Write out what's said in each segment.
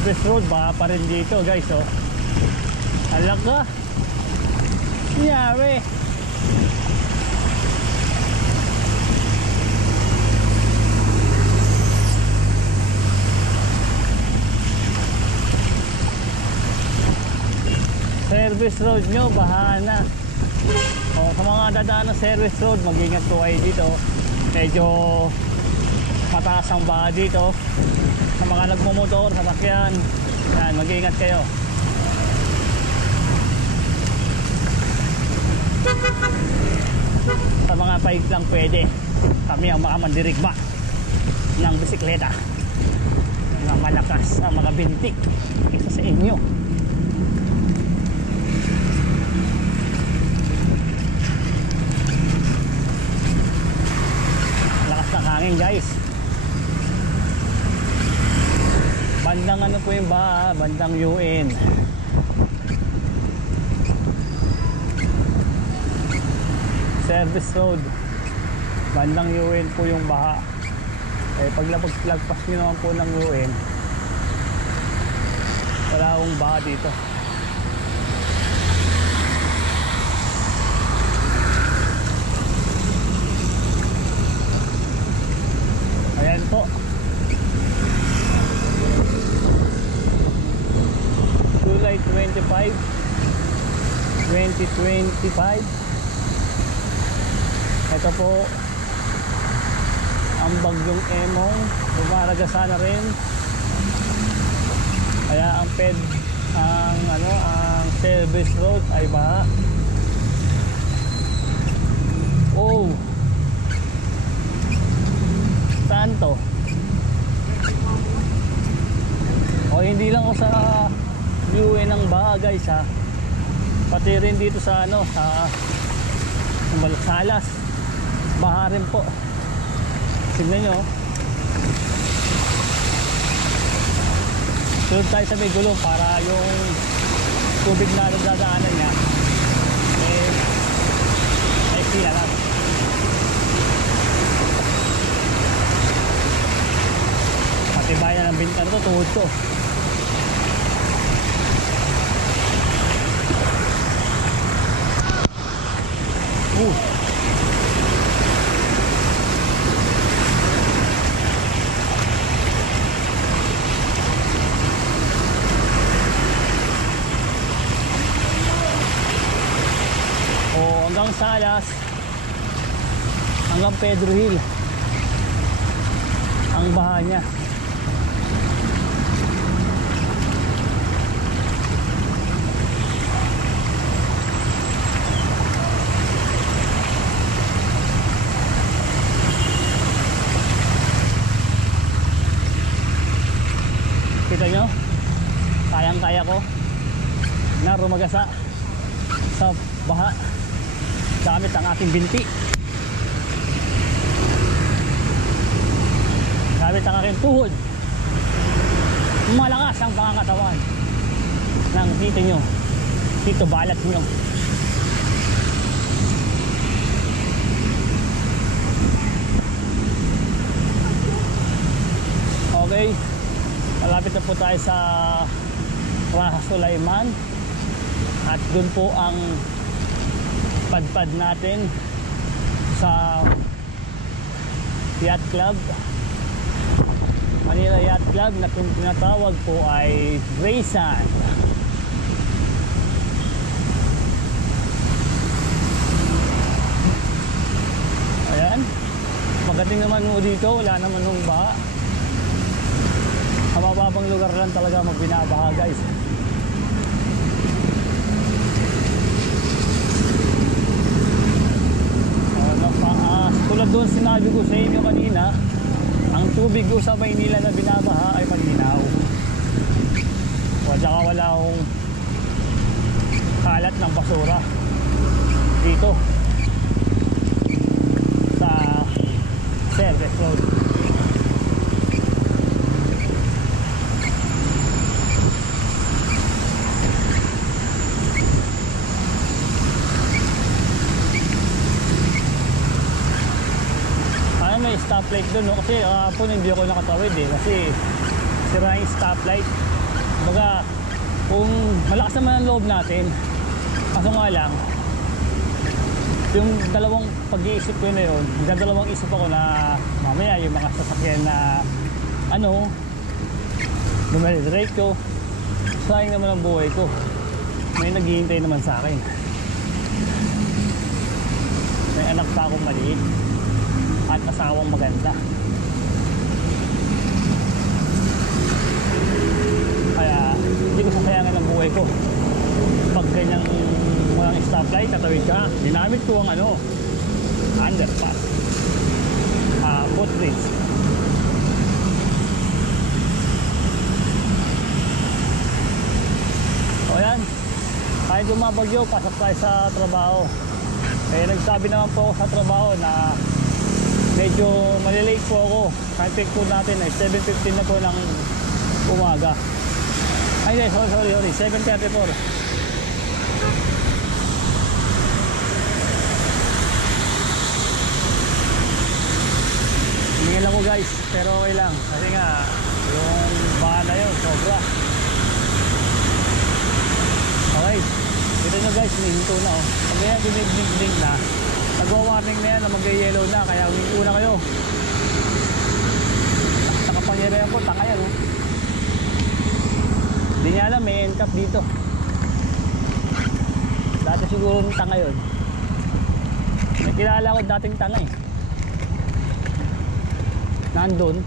Service road, baka pa rin dito guys, oh. Alaga. Yari. Service road nyo, baha na. O, sa mga dadaan ng service road, mag-ingat po kayo dito. Medyo mataas ang baha dito. Sa mga nagmumotor, sasakyan, yan, mag-ingat kayo. Sa mga bike lang pwede. Kami ang mga mandirigma ng bisikleta na malakas ang mga binti. Isa sa inyo. Lakas ng hangin guys. Bandang ano po yung baha, bandang UN. Service road, bandang UN po yung baha. Eh paglagpas nyo naman po ng UN, wala akong baha dito. Ayan po, July 25, 2025. Ito po ang bagyong Emong, bumaragasa na rin. Kaya ang ang service road ay baha. Oh, saan to? O hindi lang ako sa UN ng baha guys ha, pati rin dito sa sa Salas baha rin po. Tignan nyo, sunod tayo sa may gulong para yung tubig na dadaanan niya ay sila lang. Patibayan ng bintan to, tuhod ko. Hanggang Salas, hanggang Pedro Hill ang baha niya. Kita nyo, kayang-kaya ko na rumagasa sa baha gamit ang aking binti, gamit ang aking tuhod. Malakas ang pangangatawan ng dito nyo, dito balat nyo. Okay, malapit na po tayo sa Raha Sulaiman at dun po ang padpad natin sa Yacht Club, Manila Yacht Club, na kung tinatawag po ay Grayson. Ayan, magating naman mo dito, wala naman nung baha. Sa mababang lugar lang talaga magbinabaha guys. Tulad doon sinabi ko sa inyo kanina, ang tubig ko sa Maynila na binabaha ay malinaw. O saka wala akong kalat ng basura dito sa service road. May stoplight doon, no? Kasi hapon hindi ako nakatawid kasi sira yung stoplight. Baga, kung malakas naman ang loob natin, kaso nga lang, yung dalawang pag-iisip ko na yun, dalawang isip ako na mamaya yung mga sasakyan na dumadiretso, sayang naman ang buhay ko. May naghihintay naman sa akin. May anak pa akong maliit at asawang maganda. Kaya hindi ko sasayangan ang buhay ko. Pag ganyang walang stoplight, tatawid ka, ginamit ko ang underpass, footbridge. O yan, kahit bumabagyo, pasok tayo sa trabaho. Eh, nagsabi naman po ako sa trabaho na medyo malilate po ako. Kahit take po natin ay 7:15 na po ng umaga. Ay, sorry, 7:34. Tingin lang ko guys, pero okay lang. Kasi nga, yung baha na yun, sobra. Okay, dito nyo guys, hinihinto na oh. Pag yan, binigning na, nagwa-warning na yan na mag-yellow na, kaya huminto na kayo. Nakapangyarihan ko, taka yan oh. Hindi niya alam, may end cap dito. Dati siguro ng tanga yun. May kilala ko dating tanga eh. Nandun.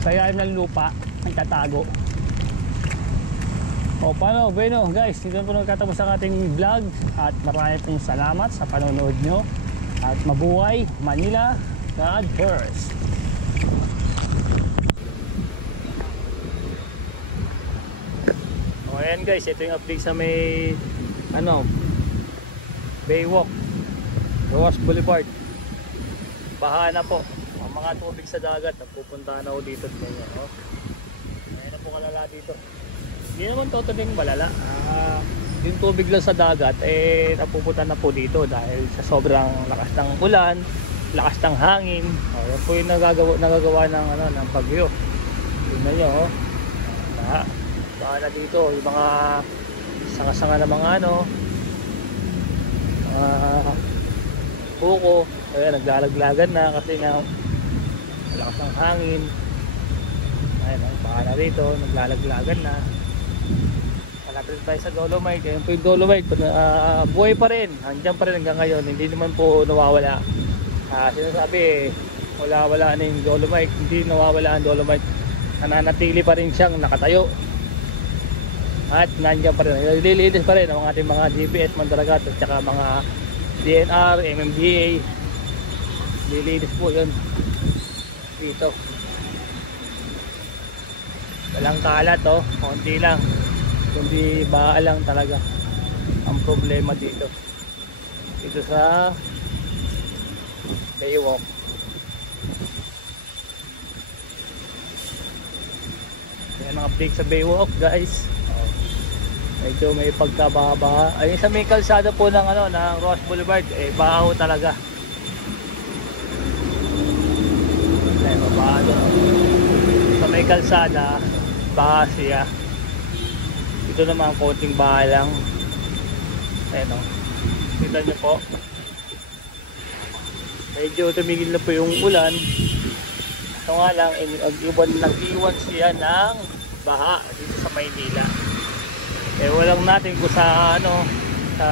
Sa ilalim ng lupa, nagtatago. O paano, bueno guys, dito po nagtatapos ang ating vlog. At marami pong salamat sa panonood nyo. At mabuhay Manila, God first. O ayan guys, ito yung update sa may Baywalk, Roas Boulevard. Baha na po ang mga tubig sa dagat. Napupuntahan ako dito sa inyo. Ngayon na po kalala dito. Hindi naman totally malala. Yung tubig lang sa dagat napupunta na po dito dahil sa sobrang lakas ng ulan, lakas ng hangin. Yan po yung nagagawa ng bagyo. Tingnan nyo baha na dito yung mga sanga-sanga na mga buko. Ayan, naglalaglagan na kasi nga malakas ng hangin. Ayan, baka na rito, naglalaglagan na. Malapit tayo sa Dolomite. Ayan po yung Dolomite, buhay pa rin, andyan pa rin hanggang ngayon, hindi naman po nawawala. Sinasabi wala na yung Dolomite, hindi nawawala ang Dolomite, nananatili pa rin siyang nakatayo at nandiyan pa rin, nililinis pa rin ang ating mga GPS, Mandaragat at saka mga DNR, MMDA. Lilinis po yun dito. Walang kalat konti lang, kundi baha lang talaga ang problema dito sa Baywalk. Yan ang update sa Baywalk guys. Medyo may pagkabaha-baha. Ayun sa may kalsada po ng ng Roas Boulevard, baho talaga. Baha doon. Sa may kalsada, baha siya. Ito naman konting baha lang. Ayun kita nyo po. Medyo tumigil na po yung ulan. Ito nga lang, nag-iwan siya ng baha dito sa Maynila. Walang natin kung sa sa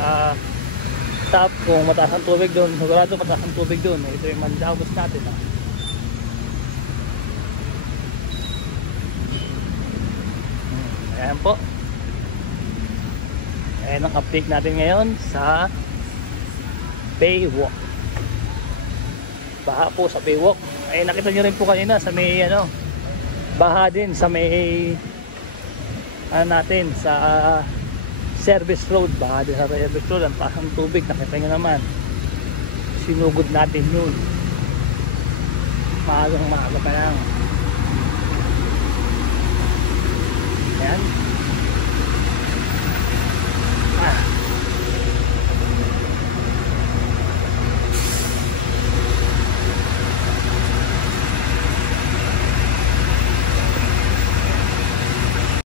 top kung mataas ang tubig doon. Sigurado mataas ang tubig doon. Ito yung mandabos natin Ayan po. Ayan ang update natin ngayon sa Baywalk. Baha po sa Baywalk. Nakita nyo rin po kanina sa may baha din sa may natin sa service road. Baha din sa service road. Ang taas ng tubig, nakita nyo naman. Sinugod natin yun. Maaga pa lang. Ayan.